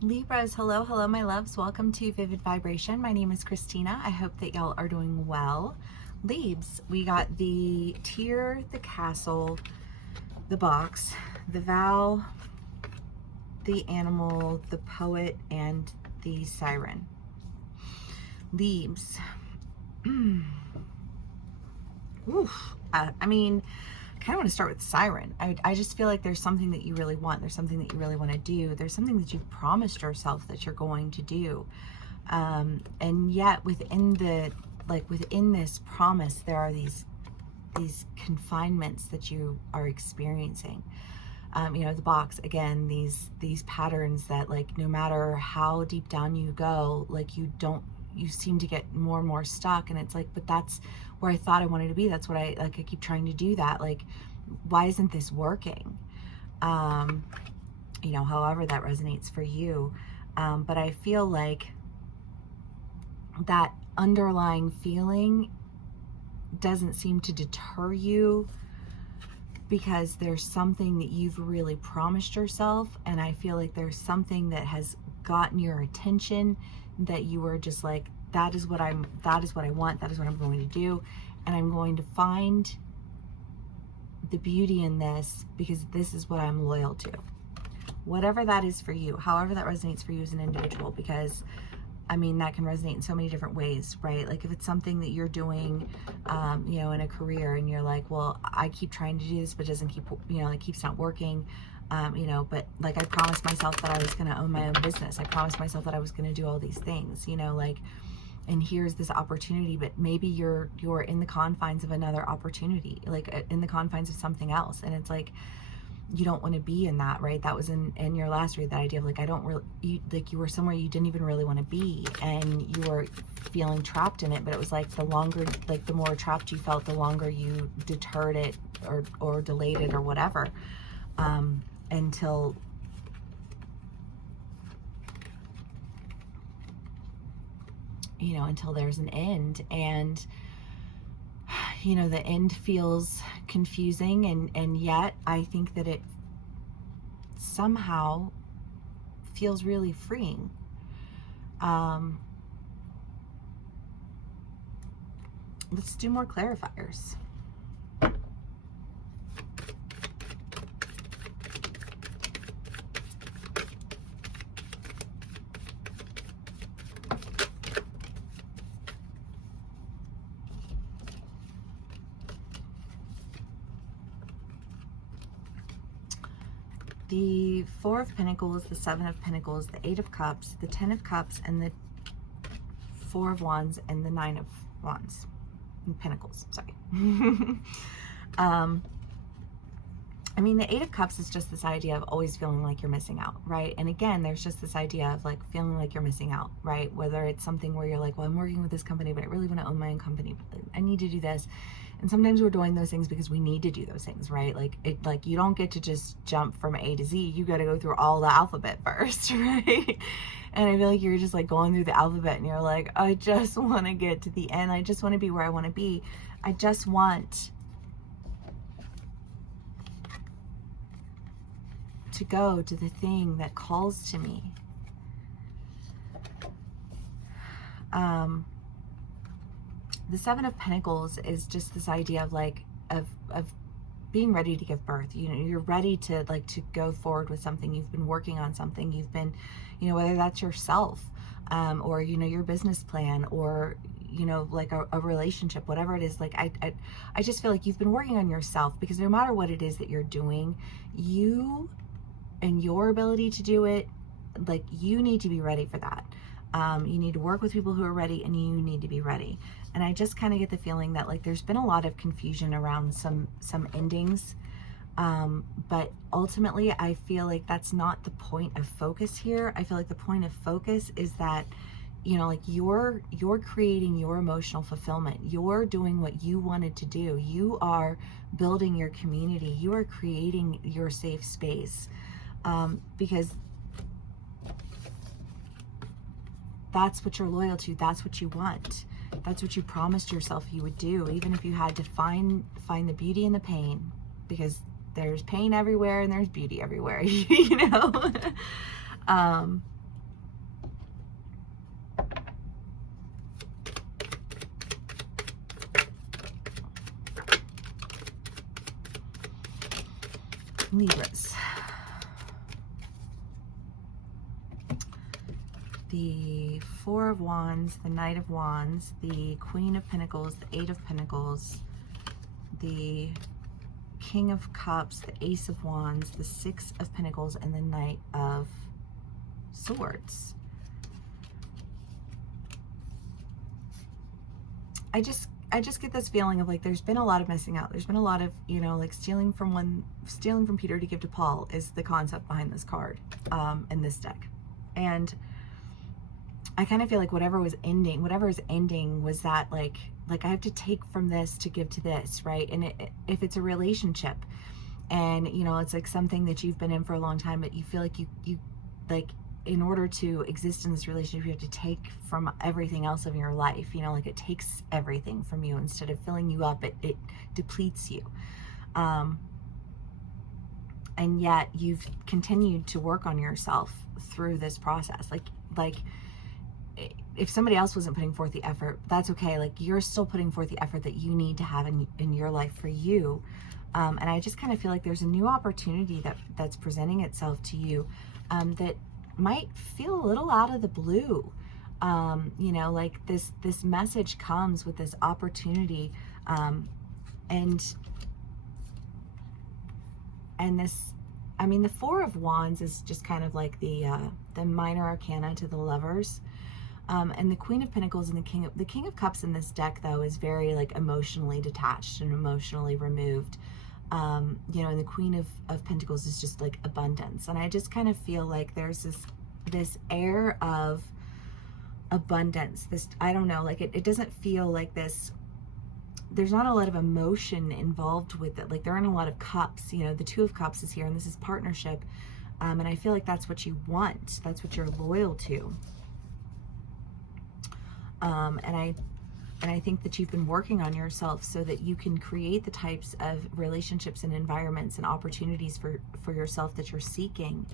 Libras, hello, my loves. Welcome to Vivid Vibration. My name is Christina. I hope that y'all are doing well. Libs, we got the tier, the castle, the box, the vow, the animal, the poet, and the siren. Libs. Oof. I mean, I kind of want to start with siren. I just feel like there's something that you really want. There's something that you really want to do. There's something that you've promised yourself that you're going to do. And yet within this promise, there are these confinements that you are experiencing. The box, again, these patterns that, like, no matter how deep down you go, like, you seem to get more and more stuck. And it's like, but that's where I thought I wanted to be. That's what I keep trying to do that. Like, why isn't this working? However that resonates for you. But I feel like that underlying feeling doesn't seem to deter you, because there's something that you've really promised yourself. And I feel like there's something that has gotten your attention that you were just like, that is what I want, that is what I'm going to do. And I'm going to find the beauty in this, because this is what I'm loyal to. Whatever that is for you, however that resonates for you as an individual, because that can resonate in so many different ways, right? Like, if it's something that you're doing, in a career, and you're like, well, I keep trying to do this, but it doesn't it keeps not working. But like, I promised myself that I was going to own my own business. I promised myself that I was going to do all these things, and here's this opportunity, but maybe you're in the confines of another opportunity, like in the confines of something else. And it's like, you don't want to be in that, right? That was in your last read, that idea of like, you were somewhere you didn't even really want to be, and you were feeling trapped in it. But it was like, the more trapped you felt, the longer you deterred it or delayed it or whatever, until there's an end. And the end feels confusing, and yet I think that it somehow feels really freeing. Let's do more clarifiers. The Four of Pentacles, the Seven of Pentacles, the Eight of Cups, the Ten of Cups, and the Four of Wands, and the Nine of Wands. Pentacles, sorry. The Eight of Cups is just this idea of always feeling like you're missing out, right? And again, there's just this idea of like feeling like you're missing out, right? Whether it's something where you're like, well, I'm working with this company, but I really want to own my own company, but I need to do this. And sometimes we're doing those things because we need to do those things, right? Like you don't get to just jump from A to Z. You got to go through all the alphabet first, right? And I feel like you're just like going through the alphabet, and you're like, I just want to get to the end. I just want to be where I want to be. I just want to go to the thing that calls to me. The Seven of Pentacles is just this idea of like, of being ready to give birth. You're ready to go forward with something. You've been working on something. You've been, whether that's yourself, or, your business plan, or, like a relationship, whatever it is. Like, I just feel like you've been working on yourself, because no matter what it is that you're doing, you and your ability to do it, like, you need to be ready for that. You need to work with people who are ready, and you need to be ready. And I just kind of get the feeling that like there's been a lot of confusion around some endings, but ultimately I feel like that's not the point of focus here. I feel like the point of focus is that like you're creating your emotional fulfillment. You're doing what you wanted to do. You are building your community. You are creating your safe space, because that's what you're loyal to. That's what you want. That's what you promised yourself you would do, even if you had to find the beauty in the pain, because there's pain everywhere and there's beauty everywhere, Libras. The Four of Wands, the Knight of Wands, the Queen of Pentacles, the Eight of Pentacles, the King of Cups, the Ace of Wands, the Six of Pentacles, and the Knight of Swords. I just get this feeling of like there's been a lot of missing out. There's been a lot of, you know, like stealing from Peter to give to Paul is the concept behind this card in this deck. And I kind of feel like whatever is ending was that like I have to take from this to give to this, right? And if it's a relationship and, you know, it's like something that you've been in for a long time, but you feel like you like, in order to exist in this relationship, you have to take from everything else of your life, you know, like it takes everything from you. Instead of filling you up, it depletes you. And yet you've continued to work on yourself through this process. Like if somebody else wasn't putting forth the effort, that's okay. Like you're still putting forth the effort that you need to have in your life for you. And I just kind of feel like there's a new opportunity that's presenting itself to you that might feel a little out of the blue. You know, like this message comes with this opportunity, and this, I mean, the Four of Wands is just kind of like the minor arcana to the Lovers. And the Queen of Pentacles and the King of Cups in this deck, though, is very like emotionally detached and emotionally removed. You know, and the Queen of Pentacles is just like abundance. And I just kind of feel like there's this air of abundance. This, I don't know, like it doesn't feel like this. There's not a lot of emotion involved with it. Like there aren't a lot of cups. You know, the Two of Cups is here, and this is partnership. And I feel like that's what you want. That's what you're loyal to. And I think that you've been working on yourself so that you can create the types of relationships and environments and opportunities for yourself that you're seeking.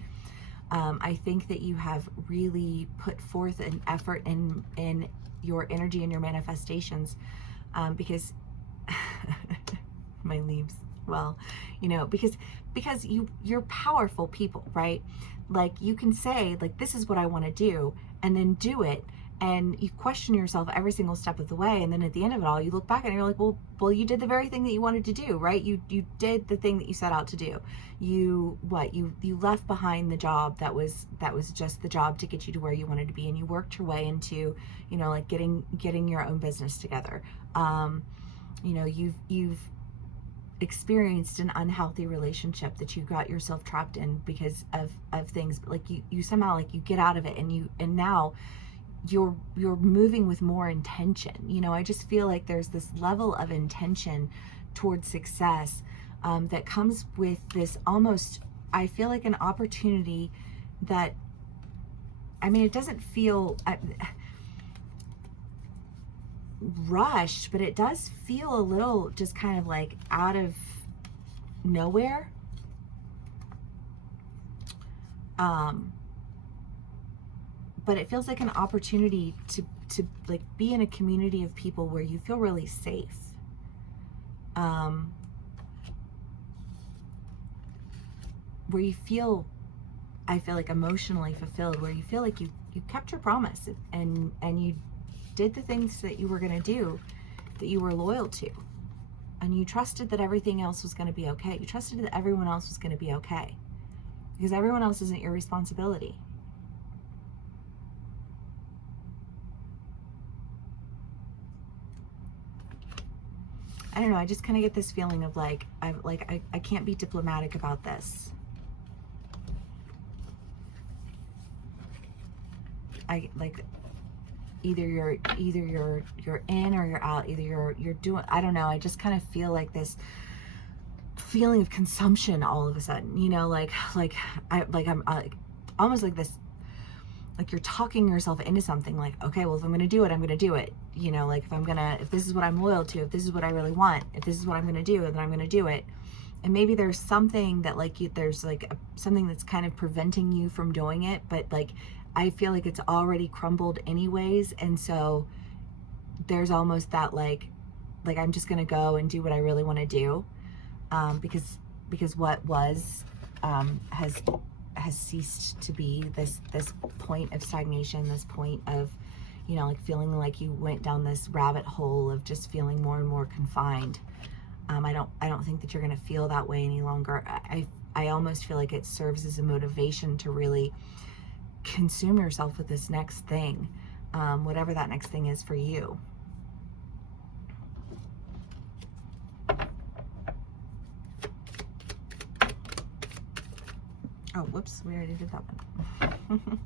I think that you have really put forth an effort in your energy and your manifestations, because my leaves, well, you know, because you're powerful people, right? Like you can say like, this is what I want to do, and then do it. And you question yourself every single step of the way. And then at the end of it all, you look back and you're like, well, you did the very thing that you wanted to do, right? You did the thing that you set out to do. You left behind the job that was just the job to get you to where you wanted to be. And you worked your way into, you know, like getting your own business together. You know, you've experienced an unhealthy relationship that you got yourself trapped in because of things. But like you somehow, like you get out of it, and now you're moving with more intention. You know, I just feel like there's this level of intention towards success that comes with this almost, I feel like an opportunity that, I mean, it doesn't feel rushed, but it does feel a little just kind of like out of nowhere. But it feels like an opportunity to like be in a community of people where you feel really safe. Where you feel, I feel like emotionally fulfilled, where you feel like you kept your promise and you did the things that you were going to do, that you were loyal to. And you trusted that everything else was going to be okay. You trusted that everyone else was going to be okay. Because everyone else isn't your responsibility. I don't know, I just kind of get this feeling of like, I can't be diplomatic about this. I like, either you're in or you're out. Either you're doing, I don't know, I just kind of feel like this feeling of consumption all of a sudden, you know, I'm almost like this, like you're talking yourself into something, like, okay, well, if I'm going to do it, I'm going to do it. You know, like if this is what I'm loyal to, if this is what I really want, if this is what I'm going to do, then I'm going to do it. And maybe there's something that like there's like something that's kind of preventing you from doing it, but like I feel like it's already crumbled anyways. And so there's almost that like I'm just going to go and do what I really want to do. Because what was has ceased to be this point of stagnation, this point of, you know, like feeling like you went down this rabbit hole of just feeling more and more confined. I don't think that you're going to feel that way any longer. I almost feel like it serves as a motivation to really consume yourself with this next thing, whatever that next thing is for you. Oh, whoops, we already did that one.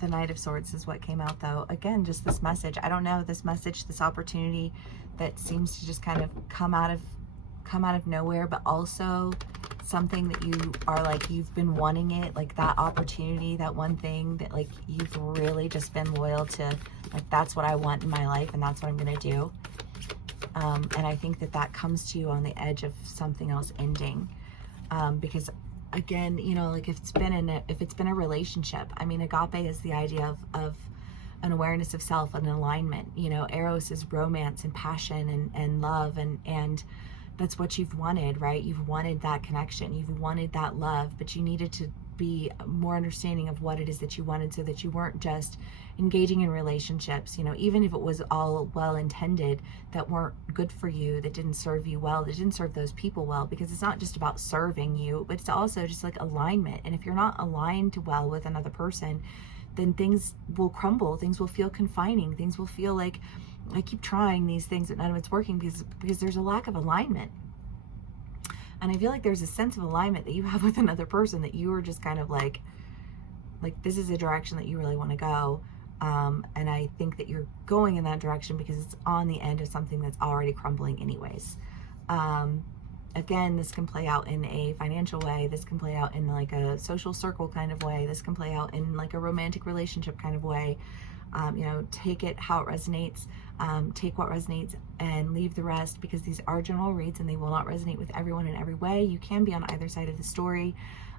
The Knight of Swords is what came out, though. Again, just this message. I don't know, this message, this opportunity that seems to just kind of come out of nowhere, but also something that you are like, you've been wanting it, like that opportunity, that one thing that like you've really just been loyal to, like that's what I want in my life and that's what I'm going to do. And I think that that comes to you on the edge of something else ending. Because again, you know, like if it's been a relationship, I mean, agape is the idea of an awareness of self, an alignment. You know, eros is romance and passion and love, and that's what you've wanted, right? You've wanted that connection, you've wanted that love, but you needed to be more understanding of what it is that you wanted, so that you weren't just engaging in relationships, you know, even if it was all well intended, that weren't good for you, that didn't serve you well, that didn't serve those people well, because it's not just about serving you, but it's also just like alignment. And if you're not aligned well with another person, then things will crumble, things will feel confining, things will feel like I keep trying these things but none of it's working because there's a lack of alignment. And I feel like there's a sense of alignment that you have with another person, that you are just kind of like this is a direction that you really want to go. And I think that you're going in that direction because it's on the end of something that's already crumbling anyways. Again, this can play out in a financial way. This can play out in like a social circle kind of way. This can play out in like a romantic relationship kind of way. You know, take it how it resonates. Take what resonates and leave the rest, because these are general reads and they will not resonate with everyone in every way. You can be on either side of the story.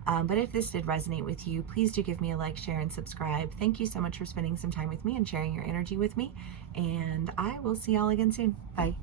But if this did resonate with you, please do give me a like, share, and subscribe. Thank you so much for spending some time with me and sharing your energy with me. And I will see y'all again soon. Bye.